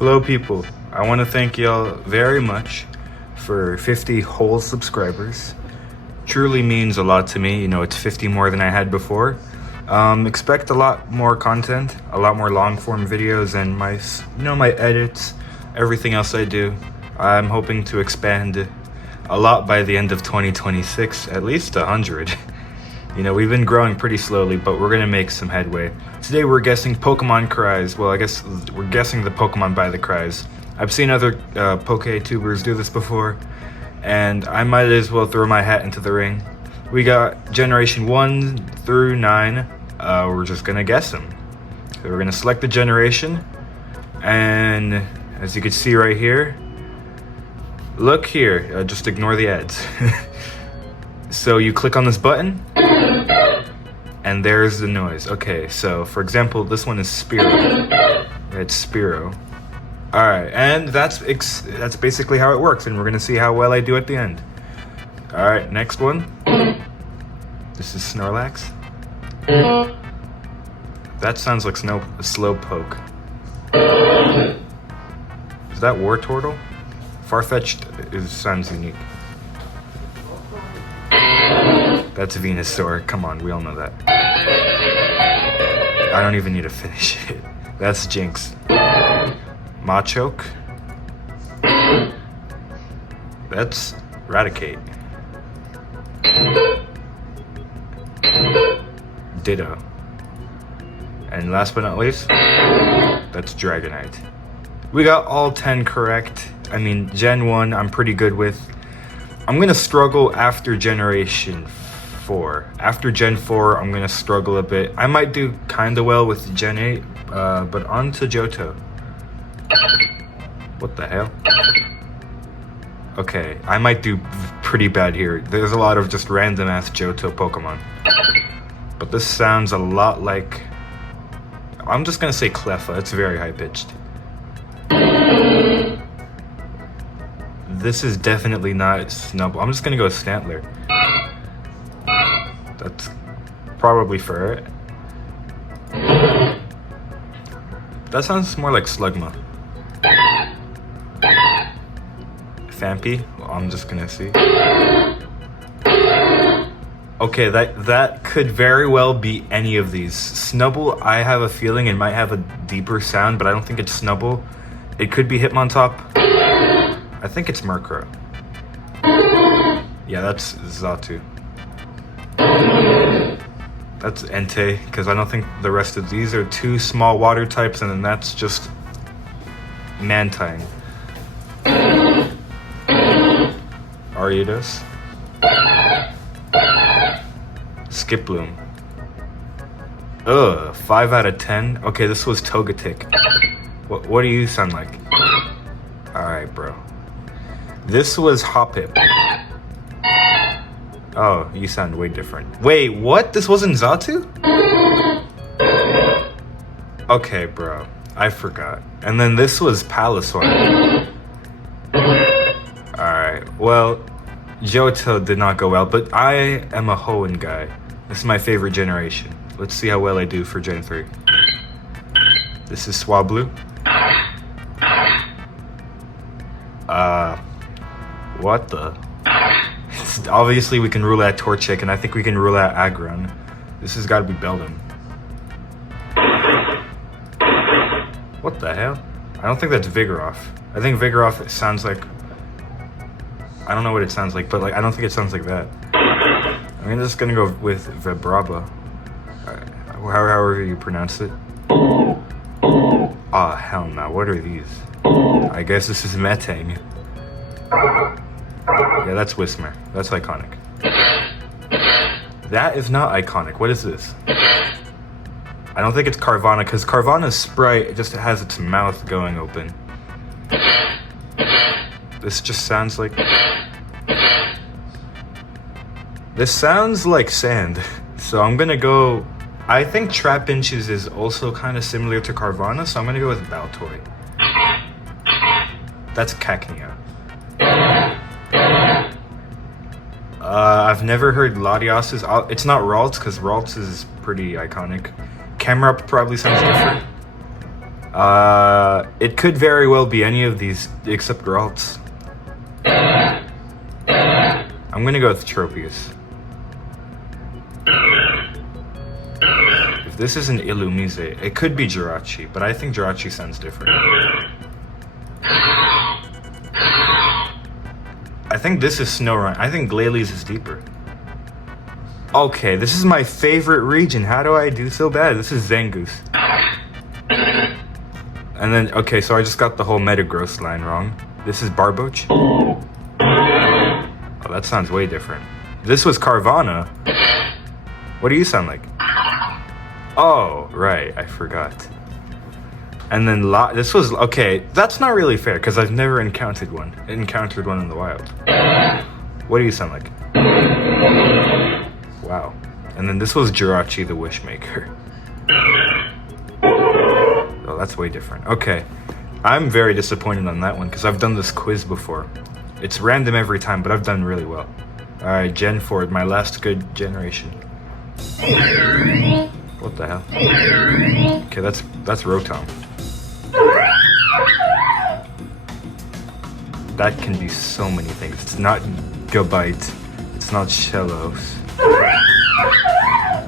Hello people, I want to thank y'all very much for 50 whole subscribers. Truly means a lot to me, it's 50 more than I had before. Expect a lot more content, a lot more long form videos and my edits, everything else I do. I'm hoping to expand a lot by the end of 2026, at least 100. We've been growing pretty slowly, but we're gonna make some headway. Today we're guessing Pokemon cries. Well, I guess we're guessing the Pokemon by the cries. I've seen other Poke-tubers do this before, and I might as well throw my hat into the ring. We got generation 1 through 9. We're just gonna guess them. So we're gonna select the generation, and as you can see right here, look here, just ignore the ads. So you click on this button, and there's the noise. Okay, so for example, this one is Spearow. It's Spearow. All right, and that's basically how it works, and we're gonna see how well I do at the end. All right, next one. This is Snorlax. That sounds like Slowpoke. Is that Wartortle? Farfetch'd sounds unique. That's Venusaur. Come on, we all know that. I don't even need to finish it. That's Jinx. Machoke. That's Raticate. Ditto. And last but not least, that's Dragonite. We got all 10 correct. I mean, Gen 1 I'm pretty good with. I'm gonna struggle after Generation 4. After Gen 4, I'm gonna struggle a bit. I might do kinda well with Gen 8, but on to Johto. What the hell? Okay, I might do pretty bad here. There's a lot of just random ass Johto Pokemon. But this sounds a lot like... I'm just gonna say Cleffa, it's very high pitched. This is definitely not Snubble. I'm just gonna go with Stantler. That's probably Ferret. That sounds more like Slugma. Phanpy? Well, I'm just gonna see. Okay, that could very well be any of these. Snubble, I have a feeling it might have a deeper sound, but I don't think it's Snubble. It could be Hitmontop. I think it's Murkrow. Yeah, that's Xatu. That's Entei, because I don't think the rest of these are two small water types, and then that's just Mantine. Ariados. Skiploom. Ugh, 5 out of 10? Okay, this was Togetic. What do you sound like? Alright, bro. This was Hoppip. Oh, you sound way different. Wait, what? This wasn't Xatu? Okay, bro. I forgot. And then this was Paliswine. Alright, well, Johto did not go well, but I am a Hoenn guy. This is my favorite generation. Let's see how well I do for Gen 3. This is Swablu. What the? Obviously we can rule out Torchic, and I think we can rule out Aggron. This has got to be Beldum. What the hell? I don't think that's Vigoroth. I think Vigoroth sounds like... I don't know what it sounds like, but I don't think it sounds like that. I'm just gonna go with Vibrava. However you pronounce it. Ah, hell no. What are these? I guess this is Metang. Yeah, that's Whismur. That's iconic. That is not iconic. What is this? I don't think it's Carvana, because Carvana's sprite just has its mouth going open. This just sounds like... This sounds like sand. So I'm gonna go... I think Trapinches is also kind of similar to Carvana, so I'm gonna go with Baltoy. That's Cacnea. I've never heard Latias's. It's not Ralts, because Ralts is pretty iconic. Camerupt probably sounds different. It could very well be any of these except Geralt's. I'm gonna go with Tropius. If this isn't Illumise, it could be Jirachi, but I think Jirachi sounds different. I think this is Snorunt. I think Glalie is deeper. Okay, this is my favorite region. How do I do so bad? This is Zangoose. And then, okay, so I just got the whole Metagross line wrong. This is Barboach. Oh, that sounds way different. This was Carvana. What do you sound like? Oh, right, I forgot. And then this was, okay, that's not really fair because I've never encountered one in the wild. What do you sound like? Wow. And then this was Jirachi the Wishmaker. Oh, that's way different. Okay. I'm very disappointed on that one because I've done this quiz before. It's random every time, but I've done really well. Alright, Gen 4, my last good generation. What the hell? Okay, that's Rotom. That can be so many things. It's not Gabite. It's not Shellos.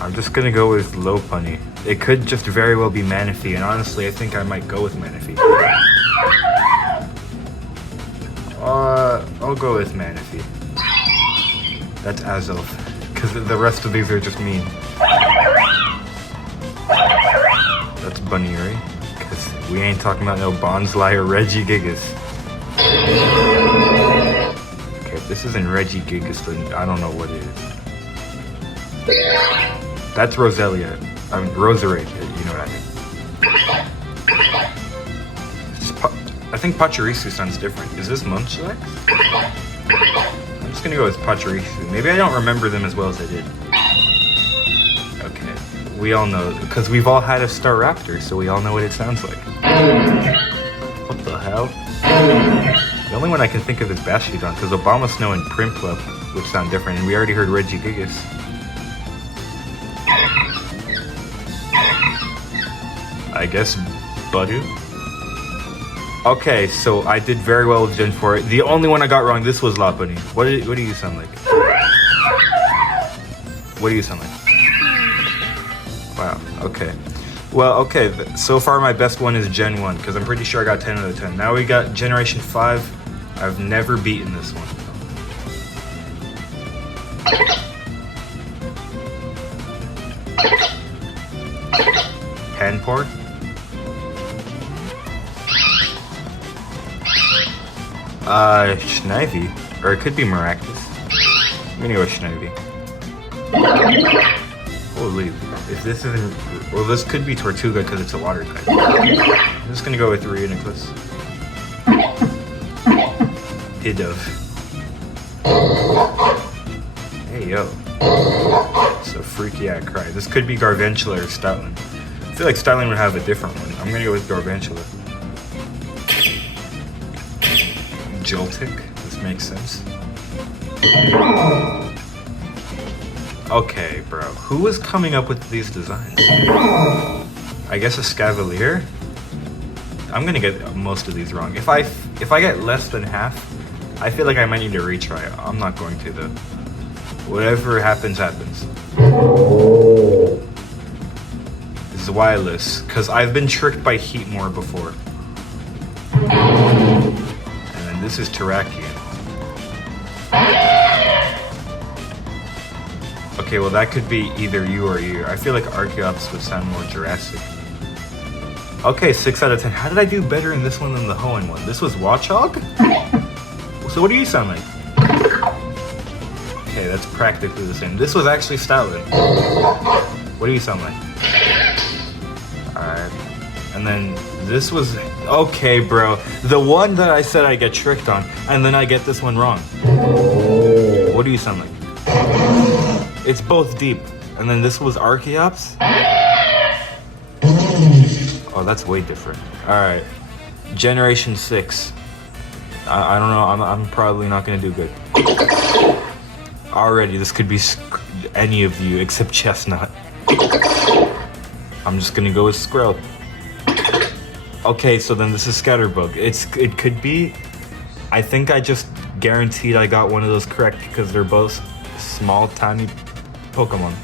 I'm just gonna go with Lopunny. It could just very well be Manaphy, and honestly, I think I might go with Manaphy. I'll go with Manaphy. That's Azelf, because the rest of these are just mean. That's Bunny, because we ain't talking about no Bonsly or Regigigas. Okay, if this isn't Regigigas, then I don't know what it is. That's Roselia. I mean, Roserade, you know what I mean. I think Pachirisu sounds different. Is this Munchlax? I'm just gonna go with Pachirisu. Maybe I don't remember them as well as I did. Okay, we all know, because we've all had a Staraptor, so we all know what it sounds like. What the hell? The only one I can think of is Bastiodon, because Obama-Snow and Prinplup, which sound different, and we already heard Regigigas. I guess Budu? Okay, so I did very well with Gen 4. The only one I got wrong, this was Lopunny. What do you sound like? What do you sound like? Wow, okay. Well, okay, so far my best one is Gen 1, because I'm pretty sure I got 10 out of 10. Now we got Generation 5. I've never beaten this one. Panpour? Snivy. Or it could be Maractus. I'm gonna go with Snivy. Holy, if this isn't... Well, this could be Tortuga because it's a water type. I'm just gonna go with Reuniclus. Pidove. Hey, yo. It's a freaky ass cry. This could be Garvantula or Stoutland. I feel like Stoutland would have a different one. I'm gonna go with Garvantula. Joltik. This makes sense. Okay, bro. Who was coming up with these designs? I guess a Scavalier? I'm gonna get most of these wrong. If I get less than half, I feel like I might need to retry. I'm not going to though. Whatever happens, happens. Zwilus, because I've been tricked by Heatmore before. And then this is Terrakion. Okay, well that could be either you or you. I feel like Archeops would sound more Jurassic. Okay, 6 out of 10. How did I do better in this one than the Hoenn one? This was Watchog? So what do you sound like? Okay, that's practically the same. This was actually Stoutland. What do you sound like? Alright. And then this was... Okay, bro. The one that I said I get tricked on, and then I get this one wrong. What do you sound like? It's both deep. And then this was Archeops? Oh, that's way different. Alright. Generation 6. I don't know. I'm probably not going to do good. Already, this could be any of you except Chestnut. I'm just going to go with Skrill. Okay, so then this is Scatterbug. It could be. I think I just guaranteed I got one of those correct because they're both small, tiny Pokemon.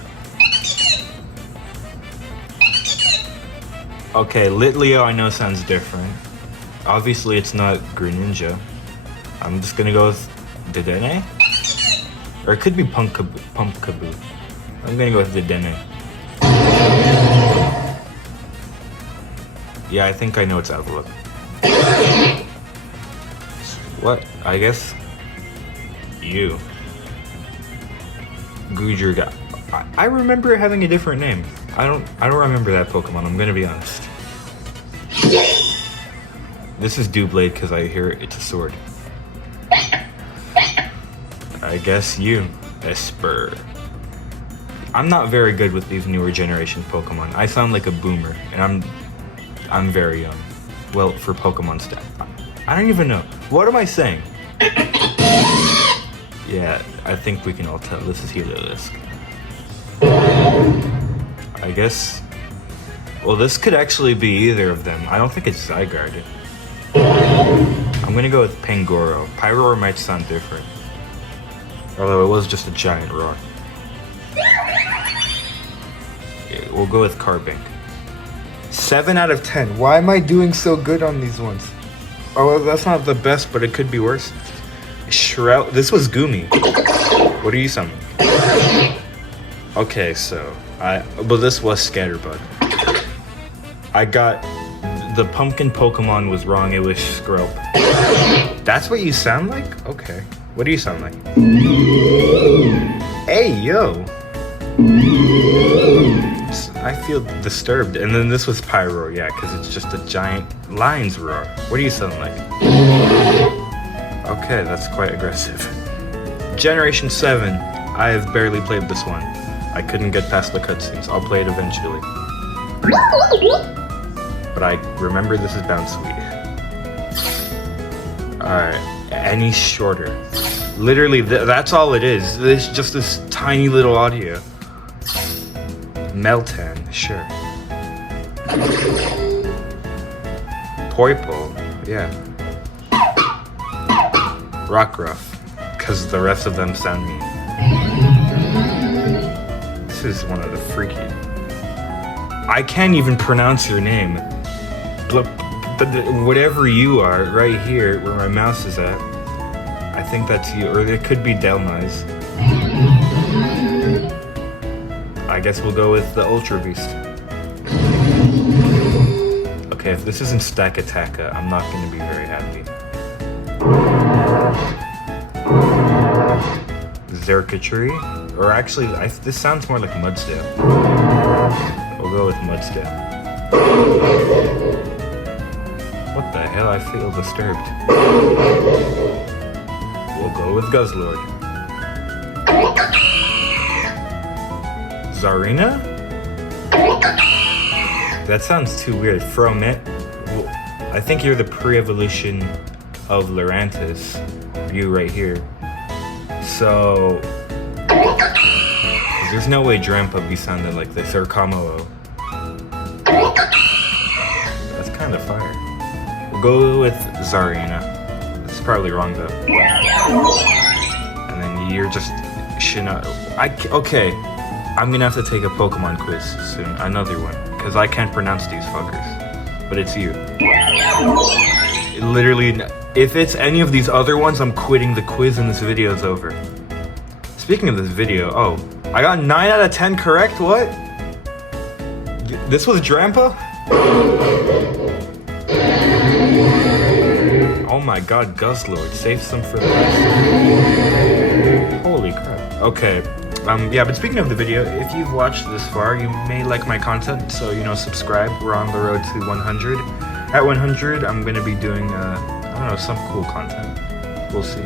Okay, Litleo I know sounds different. Obviously it's not Greninja. I'm just gonna go with Dedenne? Or it could be Pumpkaboo. I'm gonna go with Dedenne. Yeah, I think I know it's Avalok. What? I guess you. Gujuga. I remember having a different name. I don't remember that Pokemon, I'm gonna be honest. This is Doublade because I hear it's a sword. I guess you, Esper. I'm not very good with these newer generation Pokemon. I sound like a boomer, and I'm very young. Well, for Pokemon stuff. I don't even know. What am I saying? Yeah, I think we can all tell this is Heliolisk. I guess. Well, this could actually be either of them. I don't think it's Zygarde. I'm gonna go with Pangoro. Pyroar might sound different. Although it was just a giant rock. Yeah, we'll go with Carbink. 7 out of 10. Why am I doing so good on these ones? Oh, well, that's not the best, but it could be worse. Shroud. This was Goomy. What are you summoning? Okay, so but this was Scatterbug. I got the pumpkin Pokemon was wrong. It was Scrope. That's what you sound like? Okay. What do you sound like? Hey, yo. I feel disturbed. And then this was Pyro, yeah, because it's just a giant lion's roar. What do you sound like? Okay, that's quite aggressive. Generation 7. I have barely played this one. I couldn't get past the cutscenes. I'll play it eventually. But I remember this is Bounsweet. Alright, any shorter. Literally, that's all it is. It's just this tiny little audio. Meltan, sure. Poipole, yeah. Rockruff, because the rest of them sound mean. This is one of the freaky. I can't even pronounce your name. Whatever you are, right here, where my mouse is at. I think that's you, or it could be Delmise. I guess we'll go with the Ultra Beast. Okay, if this isn't Stakataka, I'm not going to be very happy. Xerkatry? Or actually, this sounds more like Mudsdale. We'll go with Mudsdale. What the hell? I feel disturbed. We'll go with Guzzlord. Zarina? That sounds too weird. Fromit? Well, I think you're the pre-evolution of Lurantis. You right here. So... there's no way Drampa be sounding like this, or Kamalo. That's kind of fire. We'll go with Zarina. It's probably wrong though. And then you're just okay. I'm gonna have to take a Pokemon quiz soon. Another one. Because I can't pronounce these fuckers. But it's you. Literally, if it's any of these other ones, I'm quitting the quiz and this video is over. Speaking of this video, oh, I got 9 out of 10 correct, what? This was Drampa? Oh my god, Guzzlord, save some for the rest. Holy crap. Okay, yeah, but speaking of the video, if you've watched this far, you may like my content, so, subscribe. We're on the road to 100. At 100, I'm gonna be doing, I don't know, some cool content. We'll see.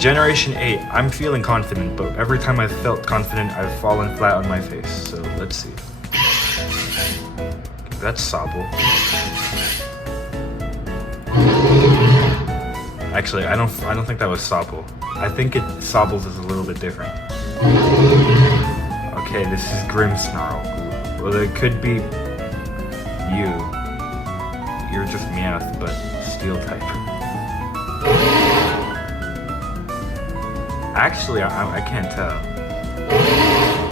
Generation 8, I'm feeling confident, but every time I've felt confident, I've fallen flat on my face, so let's see. That's Sobble. Actually, I don't think that was Sobble. I think Sobble's is a little bit different. Okay, this is Grimmsnarl. Well, it could be you. you're just Meowth, but steel type. Actually, I can't tell.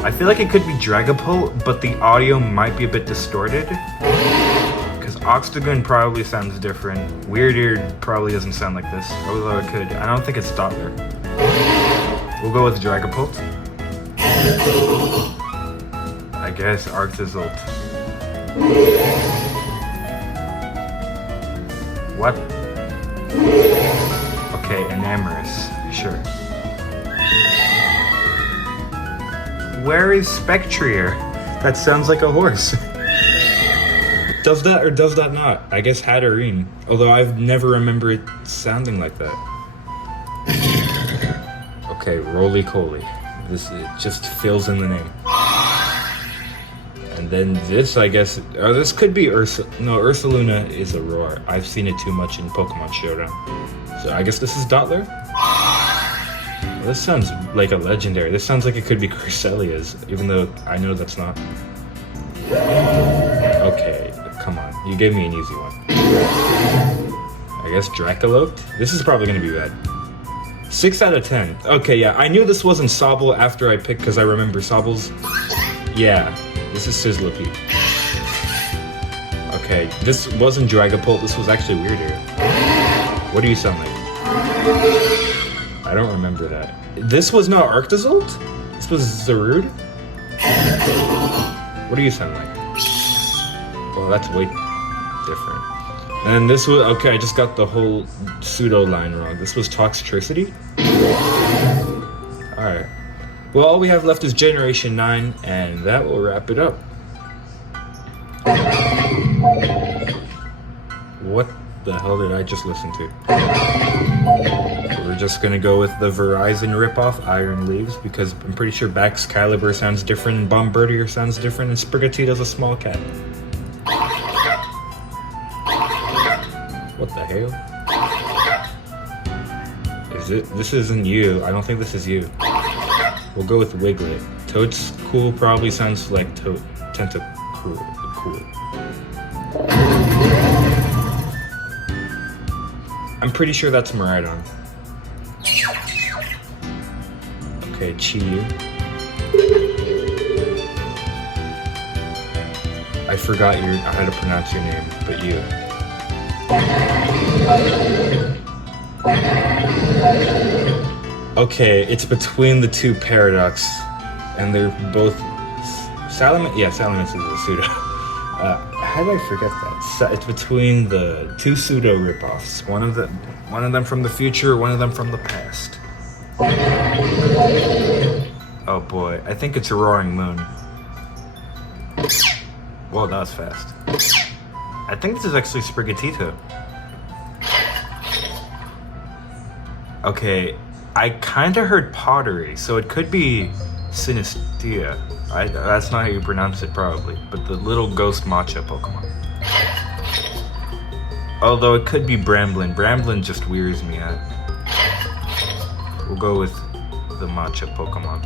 I feel like it could be Dragapult, but the audio might be a bit distorted. Because Oxtagon probably sounds different. Weirdear probably doesn't sound like this, although it could. I don't think it's Dottler. We'll go with Dragapult. I guess Arctozolt. What? Okay, Enamorous. Sure. Where is Spectrier? That sounds like a horse. Does that or does that not? I guess Hatterene. Although I've never remember it sounding like that. Okay, Roly-Coly. It just fills in the name. And then this, I guess, or this could be Ursaluna is a roar. I've seen it too much in Pokemon Showdown. So I guess this is Dottler? Well, this sounds like a legendary. This sounds like it could be Creselia's, even though I know that's not. Okay, come on. You gave me an easy one. I guess Dracolote? This is probably going to be bad. 6 out of 10. Okay, yeah, I knew this wasn't Sobble after I picked, because I remember Sobble's. Yeah, this is Sizzlipede. Okay, this wasn't Dragapult, this was actually weirder. What do you sound like? I don't remember that. This was not Arctozolt? This was Zarude? What do you sound like? Well, that's way different. And this was, okay, I just got the whole pseudo line wrong. This was Toxtricity? Alright. Well, all we have left is Generation 9, and that will wrap it up. What the hell did I just listen to? We're just gonna go with the Verizon ripoff, Iron Leaves, because I'm pretty sure Baxcalibur sounds different, and Bombardier sounds different, and Sprigatito's a small cat. What the hell? Is it? This isn't you. I don't think this is you. We'll go with Wiglet. Toadstool probably sounds like Tentacool. Cool. I'm pretty sure that's Miraidon. Okay, Chi-Yu. I forgot how to pronounce your name, but you. Okay, it's between the two Paradox, and they're both Salamence. Yeah, Salamence is a pseudo. How did I forget that? It's between the two pseudo ripoffs. One of them from the future, one of them from the past. Oh boy, I think it's a Roaring Moon. Whoa, that was fast. I think this is actually Sprigatito. Okay, I kinda heard Pottery, so it could be Sinistea. That's not how you pronounce it, probably, but the little ghost matcha Pokemon. Although it could be Bramblin. Bramblin just weirds me out. We'll go with the matcha Pokemon.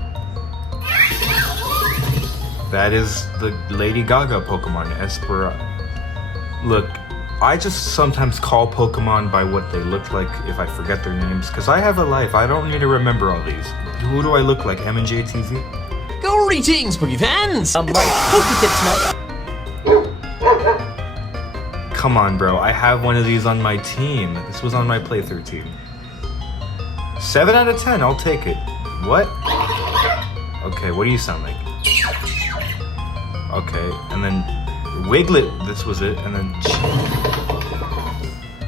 That is the Lady Gaga Pokemon, Espera. Look, I just sometimes call Pokemon by what they look like if I forget their names, because I have a life. I don't need to remember all these. Who do I look like, M&J TV? Greetings, Poke fans! Come on, bro. I have one of these on my team. This was on my playthrough team. 7 out of 10, I'll take it. What? Okay, what do you sound like? Okay, and then Wiglet, this was it, and then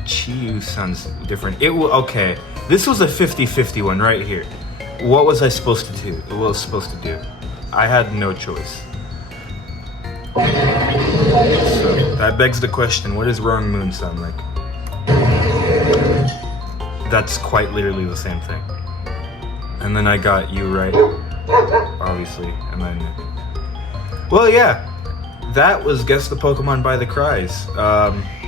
Chi-Yu sounds different. Okay, this was a 50-50 one right here. What was I supposed to do? What was I supposed to do? I had no choice. So, that begs the question, what does Roaring Moon sound like? That's quite literally the same thing. And then I got you right, obviously, and then... Well, yeah. That was Guess the Pokemon by the Cries.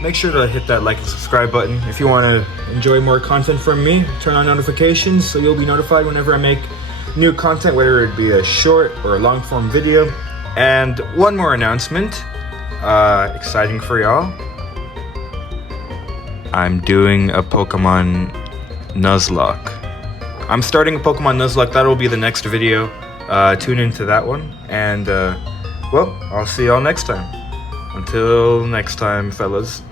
Make sure to hit that like and subscribe button. If you want to enjoy more content from me, turn on notifications so you'll be notified whenever I make new content, whether it be a short or a long form video. And one more announcement, exciting for y'all. I'm doing a Pokemon Nuzlocke. I'm starting a Pokemon Nuzlocke. That'll be the next video. Tune into that one. And, well, I'll see y'all next time. Until next time, fellas.